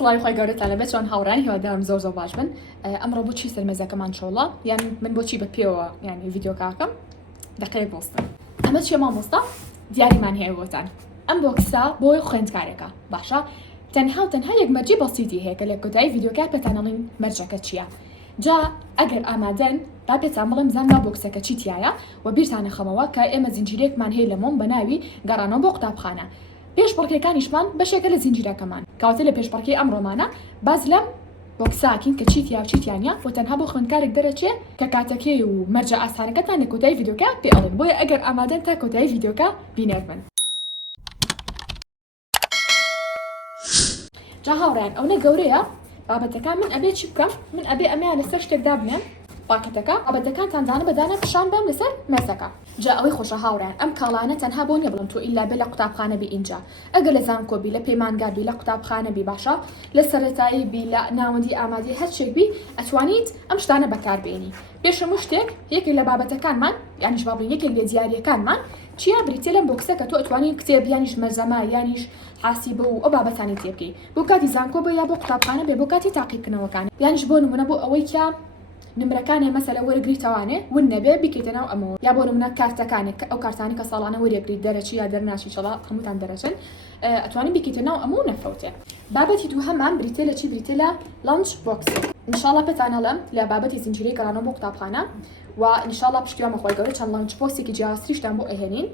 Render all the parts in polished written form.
سڵاوی خۆی گەورەتانە بێت چۆن هاوڕان هیوادارم زۆر باش بن. ئەمڕۆ بۆ چی سەرمەزەکەمان چۆڵە یان من بۆچی بە پێوە ینی ڤیدیۆکاکەم دەقەی بڵستن. ئەمە چیە مامۆستا؟ دیاریمان هەیە بۆتان. ئەم بۆکسە بۆی خوێندکارێکە باشە تەنها و تەنها یەک مەرجی بەسیتی هەیە کە لە کۆتایی ڤیدیۆکار پێتانەڵین مەرجەکە چییە. جا ئەگەر ئامادەن با پێتان بڵێم زانما بۆکسەکە چی تایە و بیرتانە خەمەوە کە ئێمە زنجیرێکمان هەیە لە مۆم بە ناوی گەڕانەوە بۆ قوتابخانە. پێش بڕکەکانیشمان بەشێکە لە زنجیرەکەمان کەواتە لە پێشبڕکەی ئەمڕۆمانە باز لەم بۆکساکین کە چیتیا و چیتیانە بۆ تەنها بۆ خوێندکارێک دەرەچێ کە کاتەکەی و مەرجە ئاسانەکەتان لە کۆتایی ڤیدیۆکە پێ ئەڵێن بۆیە ئەگەر ئامادەن تا کۆتایی ڤیدیۆکە بینێربن. جا هاوڕێن ئەوە گەورەیە بابەتەکان من ئەبێ چی بکەم من ئەبێ ئەمیان لەسەر شتێکدا بنێن باکەتەکە بابەتەکانتان بەدانە پیشان بەم لەسەر مێزەکە. جا ئەوەی خۆشە هاوڕێن ئەم کاڵانە تەنها بۆ نییە بڵم تۆ ئیلا بێ لە قوتابخانە بی ئینجا ئەگەر لە زانکۆبی لە پەیمانگابی لە قوتابخانە بی باشە لە سەرەتایی بی لە ناوەندی ئامادەی هەر شتێک بی ئەتوانیت ئەم شتانە بەکاربێنی. پێشەموو شتێک یەکێک لە بابەتەکانمان یانیش باڵین یەکێک لە دیاریەکانمان چیە بریتێ لەم بۆکسە کە تۆ ئەتوانین کتێب یانیش مەرزەما یانیش حاسیبە و ئەو بابەتانی تێ بکەی بۆ کاتی زانکۆ بە یا بۆ قوتابخانە بێ بۆ کاتی تاقیکردنەوەکان یانیش بۆ نمونە بۆ ئەوەی کە نمرەکانی مەسەلە وەرگریتەوانێ ون نەبێ بکەیتە ناو ئەمەوە یا بۆ نمونە کارتەکانێک ئەو کارتانی کە ساڵانە وەرەگریت دەرەچی یا دەرناشی چڵا هەمووتان دەرەچن ئەتوانین بکەیتە ناو ئەمەوە نەفەوتێ. بابەتی دووهەمان بریتێ لە چی بریتێ لە لانچ بۆکس. ئینشاڵڵا پێتانەڵێم لە بابەتی زنجیرەی گەڕانەوە بۆ قوتابخانە و ئینشاڵڵا پشتیوانمە خۆی گەورە چەند لانچ پۆستێکی جیاوازتریشتان بۆ ئەهێنین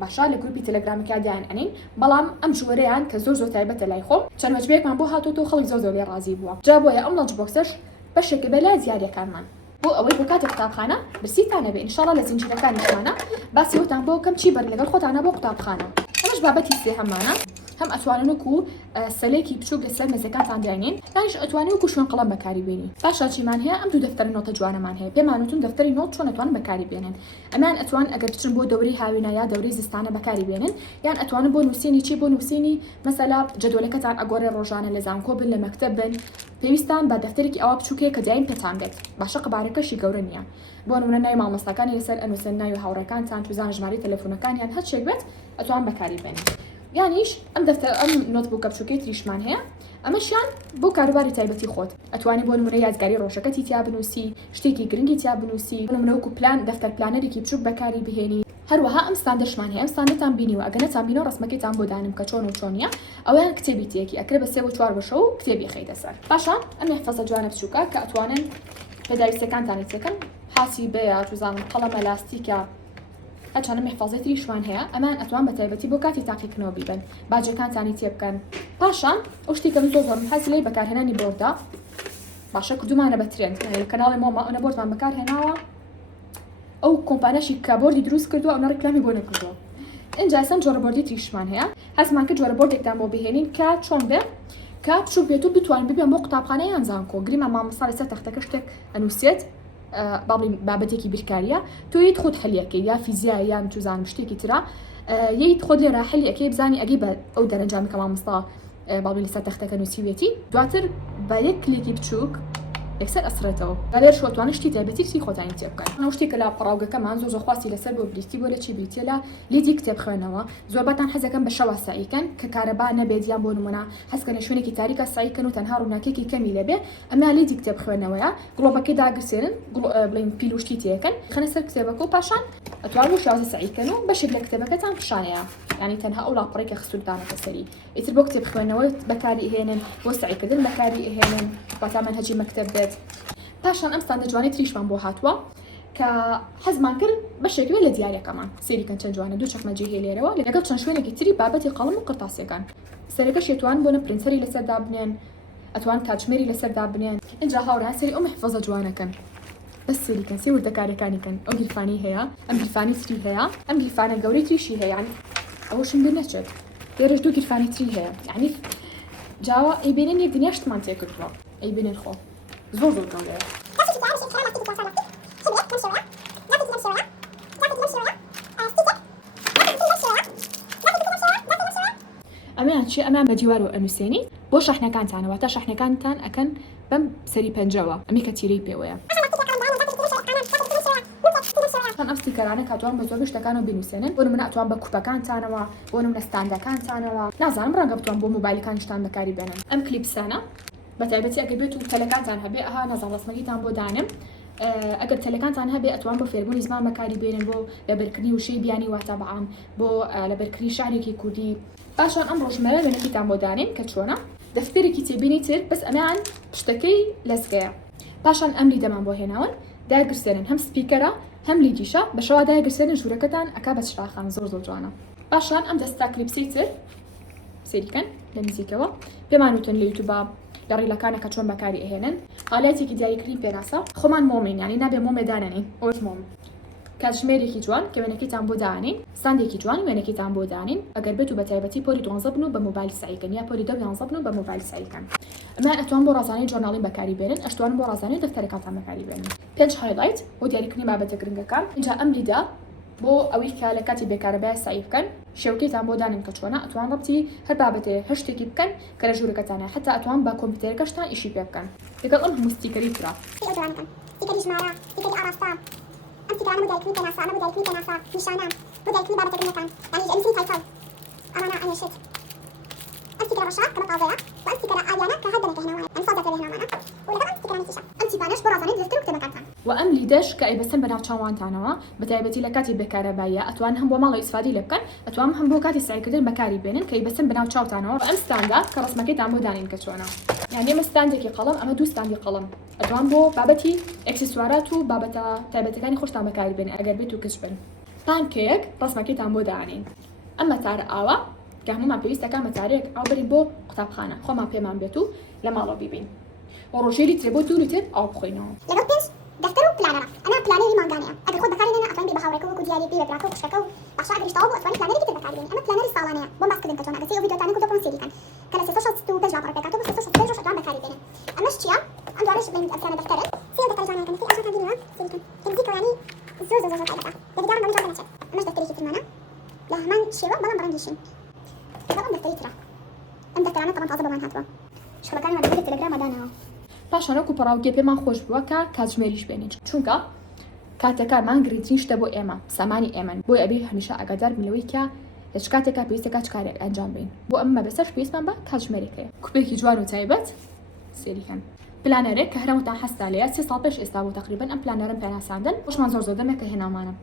باشا لە گروپی تەلەگرامەکە دیان ئەنین بەڵام ئەم ژوەرەیان کە زۆر تایبەتە لای خۆم چەند وەجبەیەکمان بۆ هاتووە و خەڵک زۆر لێ ڕازی بووە. جا بۆیە ئەم لانچ بۆکسەش بەشێکە بە لای دیاریەکانمان بۆ ئەوەی بۆ کاتە قوتابخانە برسیتانە بێ ئینشاڵڵا لە زنجیرەکانیشمانە باسی وتان بۆ کەم چی بەر لەگەڵ خۆتانە بۆ قوتابخانە. ئەمەش بابەتی سێ هەمانە هەم ئەتوانن وەکو سەلێکی بچووک لەسەر مێزەکانتان داینین یانیش ئەتوانین وەکو شوێن قەڵەم بەکاری بێنین. پاشا چیمان هەیە ئەم دوو دەفتەرە نۆتە جوانەمان هەیە پێمانوتون دەفتەری نۆت چۆن ئەتوانن بەکاری بێنن. ئەمان ئەتوان ئەگەر بچن بۆ دەورەی هاوینە یا دەورەی زستانە بەکاری بێنن یان ئەتوانن بۆ نووسینی چی بۆ نووسینی مەسەلا جەدۆلەکەتان ئەگۆڕێ ڕۆژانە لە زانکۆ بن لە مەکتەب بن پێویستان بە دەفتەرێکی ئەوە بچووکێ کە دیاین پێتان بێت باشە قەبارەکەشی گەورە نییە بۆ نمونە ناوی مامۆستاکانی لەسەر ئەنووسن ناوی هاوڕێکانتان توزان ژمارەی تەلەفۆنەکانیان هەر شتێک بێت ئەتوان بەکاری بێنن. یانیش ئەم دەفتەر ئەم نۆتبوکە بچووکەی تریشمان هەیە ئەمەشیان بۆ کاروباری تایبەتی خۆت ئەتوانی بۆ نمونە یادگاری ڕۆژەکەتی تیا بنووسی شتێکی گرنگی تیا بنووسی نمونە وەکو پلان دەفتەر پلانەرێکی بچووک بەکاری بهێنی. هەروەها ئەم ستاندەرشمان هەیە ئەم ستاندەرتان بینیوە ئەگەنەتان بینەوە ڕسمەکەیتان بۆ دانم کە چۆن و چۆنیە ئەویان کتێبی تێکی ئەکرێ بە 3 و 4 بەشە و کتێبی خەیتە سەر. پاشان ئەم محفەزە جوانە بچووکە کە ئەتوانن پێداویستەکانتانی تێکەن حاسیبە یا توزانم قەڵەمە لاستیکە ئەچانە محفەزەی تریشمان هەیە ئەمان ئەتوان بە تایبەتی بۆ کاتی تاقیکردنەوە بیبن باجەکانتانی تێ بکەن. پاشان ئەو شتێکە من زۆر حەز لێ بەکارهێنانی بۆردا باشە کدومانە بە ترند کەناڵی مۆما ئەوە بۆردمان بەکارهێناوە ئەو کۆمپانیاشی کە بۆردی دروست کردووە ئەو ڕێکلامی بۆ نەکردووە. ئینجا ئێستا جۆرە بۆردی تریشمان هەیە هەزمان کرد جۆرە بۆردێکتان بۆ بهێنین کە چۆن بێ کە بچووک بێت و بتوانین ببێن بۆ قوتابخانە یان زانکۆ گریمە مامۆستا لەسەر تەختەکە شتێک ئەنووسێت بابەتێکی بیرکاریە تۆ یت خۆت هەلیەکەی یا فیزیا یان توزانم شتێکی ترە یت خۆت لێ ڕاحلی ئەەکەی بزانی ئەگەی بە ئەو دەرەنجامی کە مامۆستا باڵی لەسەر تەختەکە نووسیوێتی دواتر بە یەک کلێکی بچووک یەکسەر ئەسرێتەوە لەلێر شۆتوانە شتی تایبەتی خۆتانی تێ بکەن. ئەو شتێکە لە پڕاوگەکەمان زۆر خواسی لەسەر بۆ بریتی بۆ لە چی بریتە لە لیدی کتێب خوێنەوە زۆربەتان حەزەکەن بە شەوا سعیکەن کە کارەبا نەبێت یان بۆ نمونە حەزکەنە شوێنێکی تاریکە سعیکەن و تەنها ڕووناکێکی کەمی لەبێ ئەمە لیدی کتێب خوێنەوەیە گڵۆبەکەی داگرسێنن بڵین پیلوشتی تێکەن خەنە سەر کتێبەکە و پاشان ئەتوان بۆ شازە سعیکەن و بەشێک لە کتێبەکەتان پیشانەیە یعنی تەنها ئەو لاپەڕێکە خستوتانەکە سەری ئیتر بۆ کتێب خوێنەوە بەکاری هێنن بۆ سعیکردن بەکاری هێنن واتە منهەجی مەکتەب بێت. پاشان ئەم ستاندەر جوانەی تریشمان بۆ هاتووە کە حەزمان کرد بەشێکوێ لە دیارەکەمان سێریکەن چەند جوانە دوو چەخمەجێ هەیە لێرەوە لەگەڵ چەند شوێنێکی تری بابەتی قەڵەم و قرتاسیەکان سەرەکەش ئەتوان بۆنە پرینتەری لەسەردا بنێن ئەتوان کاتژمێری لەسەردا بنێن. اینجا هاوڕێیان سەری ئەو محفەزە جوانەکەن بەس سێریکەن سێ وردەکارەکانیکەن ئەو گیرفانی هەیە ئەم گیرفانی تری هەیە ئەم گیرفانە گەورەی تریشی هەیە یعنی ئەوەشم بیر نەچێت لێرەش دوو گیرفانی تری هەیە یعنی جاوە ئەیبێنن یەک دنیا شتمان تێ کردووە ئەیبێنن خۆ زۆر گەورەیە. ئەمیان چی ئەمان بە دیوار و ئەنووسێنی بۆ شەحنەکانتانەوە تا شەحنەکانتان ئەکەن بەم سەری پەنجەوە ئەمی کە تیرەی پێوەیە. پاشان ئەم ستیکەرانە کاتوان بە زۆر شتەکان و بنووسێنن بۆ نمونە ئەتوان بە کوپەکانتانەوە بۆ نمونە ستاندەکانتانەوە نازانم ڕەنگە بتوان بۆ مۆبایلەکانتان بەکاری بێنن ئەم کلیپسانە بە تایبەتی ئەگەر بێت و تەلەکانتان هەبێ ئەها نازان ڕستمەکیتان بۆ دانم ئەگەر تەلەکانتان هەبێ ئەتوان بۆ فێربوونی زمان بەکاری بێنن بۆ لەبەرکردنی وشەی بیانی واتە بەعام بۆ لەبەرکردنی شارێکی کوردی پاشان ئەم ڕۆژمەرە وێنەکەیتان بۆ دانین کە چۆنە دەفتەرێکی تێبینی تر بەس ئەمان شتەکەی لەسگەیە پاشان ئەم لیدەمان بۆ هێناون داگرسێنن هەم سپیکەرە هەم لیدیشە بەشەوا داگرسێنن ژوورەکەتان ئەکا بە چراخان زۆر جوانە پاشان ئەم دەستا کلیپسی تر سێریکەن لە نزیکەوە پێمان وتن لە یوتیوبە لە ڕیلەکانە کە چۆن بەکاری ئەهێنن حالەتێکی دیاریکردنی پێناسا خۆمان مۆمین ینی نابێ مۆمێ دانێنین ئەوش مۆم کاتژمێرێکی جوان کە وێنەکەیتان بۆ دانین ساندێکی جوان وێنەکەیتان بۆ دانین ئەگەر بێت و بە تایبەتی پۆلی 12 بن و بە مۆبایل سایکەن یا پۆلی 12 بن و بە مۆبایل سایکەن ئەمان ئەتوان بۆ ڕازانەی جۆرناڵین بەکاری بێنن ئەشتوان بۆ ڕازانەی دەفتەرەکانتان بەکاری بێنن 5 هایلایت بۆ دیاریکردنی بابەتە گرنگەکان اینجا ئەم لیدا بۆ ئەوەی کە لە کاتی بێکارەبای سعی بکەن شێوکەیتان بۆ دانین کە چۆنە ئەتوان ڕەبتی هەر بابەتێ هەر شتێکی بکەن کە لە ژوورەکەتانە حتا ئەتوان بە کۆمپیوتەرەکەشتان ئیشی پێ بکەن لەگەڵ ئەم هەموو ستیکەری ترا ستیکەری ژمارە ستیکەری ئاراستا ئەم ستیکەرانە بۆ دیاریکردنی پێناسا ئەمە بۆ دیاریکردنی پێناسا نیشانە بۆ دیاریکردنی بابەتە گرنگەکان یعنی ئەمسی تایتڵ ئەمانە ئەنێشت ئەم ستیکەرە ڕەشە کە بەتاڵەیە و ئەم ستیکەرە ئالیانە کە هەر دەنەکە هێناوانە ئەم سازەکە هێناوانە و لەگەڵ ئەم ستیکەرانی تیشە ئەم چیپانەش بۆ ڕازانەی دەفتەر و کتێبەکانتان و ئەم لیدەش کە ئەیبەستن بەناو چاوانتانەوە بە تایبەتی لە کاتی بێکارەباییە ئەتوان هەم بۆ ماڵەوە ئیسفادی لێ بکەن ئەتوان هەم بۆ کاتی سعیکردن بەکاری بێنن کە ئەیبەستن بەناو چاوتانەوە ئەم ستاندا کە ڕستمەکەیتان بۆ دانین کە چۆنە یعنی ئەمە ستاندێکی قەڵەم ئەمە دوو ستاندی قەڵەم ئەتوان بۆ بابەتی ئەکسسوارات و بابەتە تایبەتەکانی خۆشتان بەکاری بێنن ئەگەر بێت و کچ بن پانکێک ڕستمەکەیتان بۆ دانین ئەم مەتارە ئاوە کە هەمومان پێویستەکە مەتارێک ئاو بەرین بۆ قوتابخانە خۆمان پێمان بێت و لە ماڵەوە بیبین و ڕۆژێری ترێ بۆ دوو لیتر ئاو بخۆینەوە لەگەڵ پێنج دەفتەر و پلانەرە ئەمە پلانەری مانگانەیە ئەگەر خۆت بەکارهێنن ئەتوانیت بە هاوڕێکە وەکو دیاری پێ بەبراکە و خوشکەکە و بەخشا ئەگەریشتەوە بۆ ئەتوانیت پلانەرێکی تر بەکاربێنن ئەمە پلانەری ساڵانەیە بۆ باسکردن کە چۆن ئەگەر سێ ڤیدیۆتانە کورتە سێریکەن کە لە 365 لاپەڕە پێکاتەوە بە 365 ڕۆژ ئەتوان بەکاری بێنن ئەمەش چییە ئەم دوانەش بڵێن ئەمکانە دەفتەرن سێ دەفتەر جوانەکەن سێ ئاشاتان بینەوە سێریکەن کەنزیکە ینی زۆر زۆر زۆر تایبەتە لەدیدارم بەمە جوان دەنەچێت ئەمەش دەفتەرێکی ترمانە لە هەمان شێوە بەڵام بەڕەنگیشین لەگەڵ ئەم دەفتەری ترە ئەم دەفتەرانە تەمەن تازە بەمان هاتووە شخڵەکانی مادەی لە تەلەگرام داناوە پاشان وەکو پەڕاوگێ پێمان خۆش بووە کە کاتژمێریش بێنین چونکە کاتەکانمان گرنگترین شتە بۆ ئێمە سامانی ئێمەن بۆی ئەبێ هەمیشە ئاگادار بنەوەی کە لە چ کاتێکا پێویستەکە چ کارێک ئەنجام بین بۆ ئەمە بەسەر پێویستمان بە کاتژمێرێکەیە کوپێکی جوان و تایبەت سێریکەن پلانەرێک کە هەرموتان هەستا لەیە 3 ساڵ پێش ئێستا بۆ تقریبا ئەم پلانەرم پێناساندن خۆشمان زۆر زۆر دەمێکە هێناوانە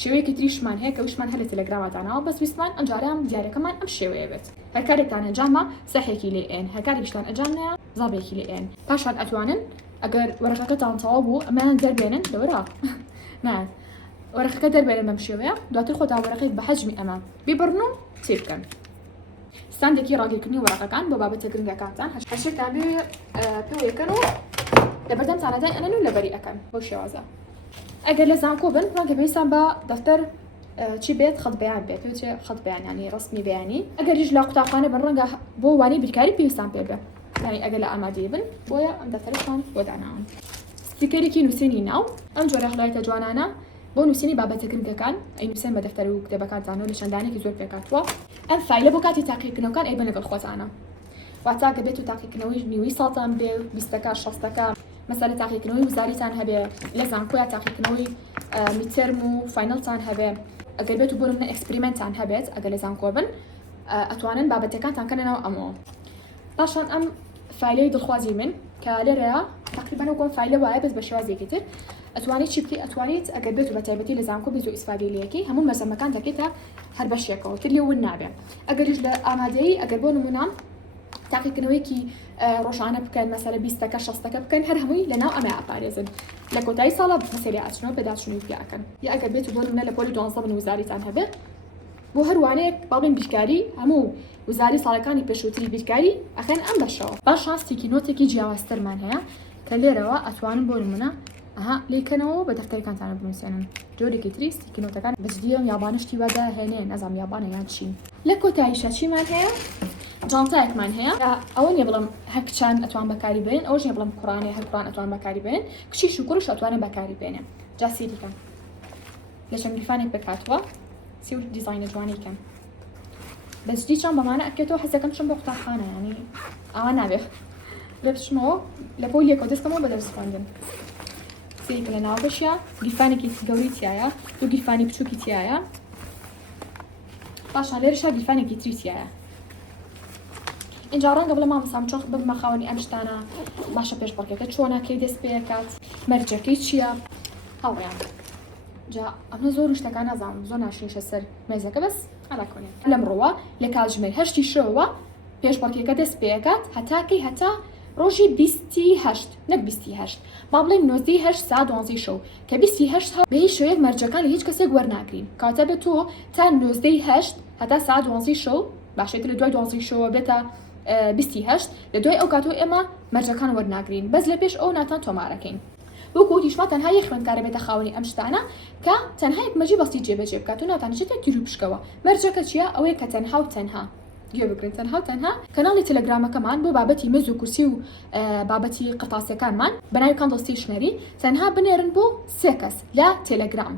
شێوەیەکی تریشمان هەیە کە وشمان هەر لە تەلەگراماتانەوە بەس ویستمان ئەنجارام دیارەکەمان ئەم شێوەیە بێت هەر کارێکتان ئەنجامە سەحێکی لێ ئێن هەر کارێکشتان ئەنجام نەیە زابێکی لێ ئێن پاشان ئەتوانن ئەگەر وەرەقەکەتان تەواو بوو ئەمان دەربێنن لەوەرا نان وەرەقەکە دەربێنن بەم شێوەیە دواتر خۆتان وەرەقەیەک بە حەجمی ئەمان بیبڕن و چێ بکەن ستاندێکی ڕاگیرکردنی وەرەقەکان بۆ بابەتە گرنگەکانتان هەشتێکتان بێ پێوەکەن و لەبەردەمتانەدان ئەنەن و لەبەری ئەەکەن بۆ شێوازە ئەگەر لە زانکۆ بن ڕەنگە پێویستان بە دەفتەر چی بێت خەت بەیان بێت پێوتێ خەت بەیانانی ڕستمی بەیانی ئەگەریش لە قوتابخانە بن ڕەنگە بۆ وانی بیرکاری پێویستان پێ بێ یعنی ئەگەر لە ئامادەی بن بۆیە ئەم دەفتەرشان بۆ داناون ستیکەرێکی نووسینی ناو ئەم جۆرە هەڵایەتە جوانانە بۆ نووسینی بابەتە گرنگەکان ئەی نووسێن بە دەفتەر و کتێبەکانتانەوە لە چەندانێکی زۆر پێکاتوە ئەم فایلە بۆ کاتی تاقیکردنەوەکان ئەی بە لەگەڵ خۆتانە واتە کە بێت و تاقیکردنەوەی نیوەی ساڵتان بێ 20ەکە 60ەکە مەسەلە تاقیکردنەوەی وزاریتان هەبێ لە زانکۆیە تاقیکردنەوەی میترم و فاینەڵتان هەبێ ئەگەر بێت و بۆ منە ئەکسپریمنتان هەبێت ئەگەر لە زانکۆ بن ئەتوانن بابەتەکانتان کەنەوە ئەمەوە پاشان ئەم فایلەی دڵخوازی من کە لێرەیە تقریبا وەکۆم فایلە وایە بەس بە شێوازێکی تر ئەتوانیت چی بکەیت ئەتوانیت ئەگەر بێت و بە تایبەتی لە زانکۆ بێت و ئیسفادەی لەیەکی هەموو مەزەمەکان دەکەیتە هەر بەشێکەوە تر لێ ون نابێ ئەگەریش لە ئامادەیی ئەگەر بۆ نمونام تاقیکردنەوەیکی ڕۆژانە بکەن مەسەلە 20ەکە 60ەکە بکەن هەر هەمووی لەناو ئەمە ئاپارێزن لە کۆتایی ساڵە مەسەری ئاچنەوە پێداچنووی پیاکەن یا ئەگەر بێت و بۆ نمونە لە پۆلی 12 بن وزاریتان هەبێت بۆ هەروانەیەک باڵێن بیرکاری هەموو وزاری ساڵەکانی پێشووتری بیرکاری ئەخەن ئەم بەشەوە باش شانستێکی نۆتێکی جیاوازترمان هەیە کە لێرەوە ئەتوانن بۆ نمونە ئەها لێکەنەوە بە دەفتەرەکانتانە بنووسێنن جۆرێکی تری ستیکی نۆتەکان بەجددیەم یابانشتی وەدا هێنێ نەزانم یابانە یان چین لە کۆتاییشە چیمان هەیە جانتایەکمان هەیە ئەوە نیە بڵم هەر کچان ئەتوان بەکاری بێنن ئەوش نیە بڵم کوڕانێ هەر کوڕان ئەتوان بەکاری بێنن کچیش و کوڕش ئەتوانن بەکاری بێنێ جا سیریکەن لە چەندلیفانێک بکاتوە سیور دیزاینە جوانێکەن بەجددی چۆن بەمانە ئەکێتەوە حەزەکەم چۆن بۆ قوتابخانە ینی ئەوە نابێت لێ بچمەوە لە بۆ یەکەوە دەستکەمەوە بە دەرس خوێندن کسێک لە ناوبەشە گیرفانێکی گەوری تایە دوو گیرفانی بچووکی تایە باشە لێرەشە گیرفانێکی تری تایە اینجا ڕەنگە بڵێ مامۆستا چۆن ببمە خاوەنی ئەم شتانە باشە پێشبڕکێکە چۆنە کەی دەست پێ دەکات مەرجەکەی چییە هەڵڕیان جا ئەمە زۆر شتەکان نازانم زۆر ناشرینشە سەر مێزەکە بەس ئەلاکۆنێ لەمڕۆوە لە کاتژمێر 8 شەوە پێشبڕکێکە دەست پێ دەکات هەتا ڕۆژی 28 نەک 28 با بڵێم 98 ساعت 12 شەو کە 28 بە هیچ شوەیەک مەرجەکان لە هیچ کەسێک وەرناگرین کاتە بێت تۆ تا 98 هەتا ساعت 12 شەو باشێت لە دوای 12 شەوە بێتە 28 لە دوای ئەو کاتۆ ئێمە مەرجەکان وەرناگرین بەس لە پێش ئەو ناتان تۆمارەکەین وەکو دیشما تەنها یەک خوێندکارە بێتە خاوەنی ئەم شتانە کە تەنها یەک مەرجی بەستی جێبەجێ بکات و ناتانەچێتە تیرو پشکەوە مەرجەکە چییە ئەوەیە کە تەنها و تەنها گوێ بگرن تەنها کەناڵی تەلەگرامەکەمان بۆ بابەتی مێز و کورسی و بابەتی قەتاسیەکانمان بەناوی کاندڵ ستیشنەری تەنها بنێرن بۆ 3 کەس لە تێلەگرام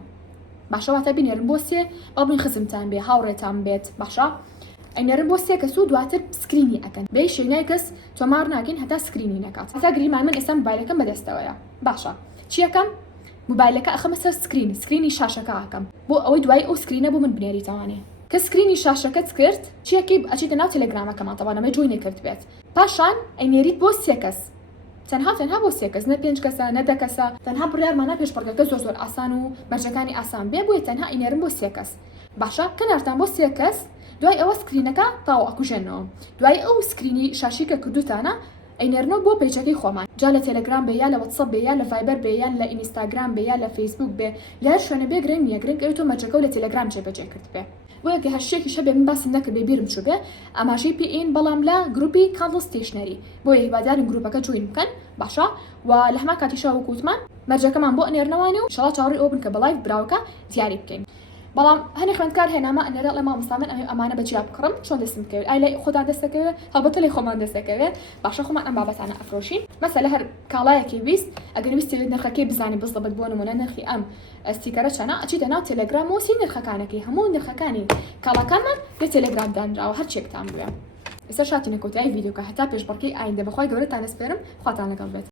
باشەواتە بینێرن بۆ 3 با بڵین خزمتان بێ هاوڕێتان بێت باشە ئەینێرن بۆ 3 کەس و دواتر سکرینی ئەکەن بێ شوێنای کەس تۆمار ناکەین هەتا سکرینی نەکات هەتا گریمان من ئێستا مۆبایلەکەم بەدەستەوەیە باشە چیەکەم مۆبایلەکە ئەخەمە سەر سکرینی شاشەکە ئاکەم بۆ ئەوەی دوای ئەو سکرینە بۆ من بنێریتەوانێ کە سکرینی شاشەکەت کرد چیەکی ئەچیتە ناو تەلەگرامەکەمان تەوانەمە جوین نەکرد بێت پاشان ئەینێریت بۆ 3 کەس تەنها بۆ 3 کەس نە 5 کەسە نە 10 کەسە تەنها بڕیارمانە پێشبڕکێکە زۆر ئاسان و مەرجەکانی ئاسان بێ بۆیە تەنها ئەینێرن بۆ 3 کەس باشە کەنارتان بۆ 3 کەس دوای ئەوە سکرینەکە تاو ئەکوژێنەوە دوای ئەو سکرینی شاشی کە کردوتانە ئەینێرنەوە بۆ پیجەکەی خۆمان جا لە تەلەگرام بێ یا لە واتسەپ بێ یا لە ڤایبەر بێ یان لە ئینستاگرام بێ یا لە فەیسبوک بێ لە هەر شوێنە بێ گرنگ نییە گرنگ ئەوێت تۆ مەرجەکە و لە تەلەگرام جێبەجێ کرد بێ بۆیە کە هەر شتێکی شەبێ من باسم نەکرد بێ بیرم چوو بێ ئاماژەی پێئین بەڵام لە گروپی کاندڵ ستیشنەری بۆیە هیوادارن گروپەکە جوین بکەن باشە و لە هەمان کاتیشەوە وەکوتمان مەرجەکەمان بۆ ئەنێرنەوانێ و ئینشەڵڵا چاوەڕێی ئەو بن کە بەڵایڤ براوەکە دیاری بکەین بەڵام هەنێ خوێندکار هێنامە ئەنێرە لە مامۆستا من ئەمانە بەجیا بکڕم چۆن دەستم بکەوێت ئای لای خۆتان دەست دەکەوێت هەڵبەتە لای خۆمان دەست دەکەوێت باشە خۆمان ئەم بابەتانە ئەفرۆشین مەسەلە هەر کاڵایەکی ویست ئەگەر ویستێت نرخەکەی بزانێ بزڵبەت بۆ نمونە نرخی ئەم ئەستیکەرە چەنە ئەچیتە ناو تەلەگرام و سی نرخەکانەکەی هەموو نرخەکانی کاڵەکانمان لە تەلەگرام دانراوە هەر چێکتان بوێ ئێستا شاتی نەکۆتایی ڤیدیۆکە هەتا پێشبڕکەی ئایندە بەخوای گەورەتان دەسپێرم خواتان لەگەڵ بێت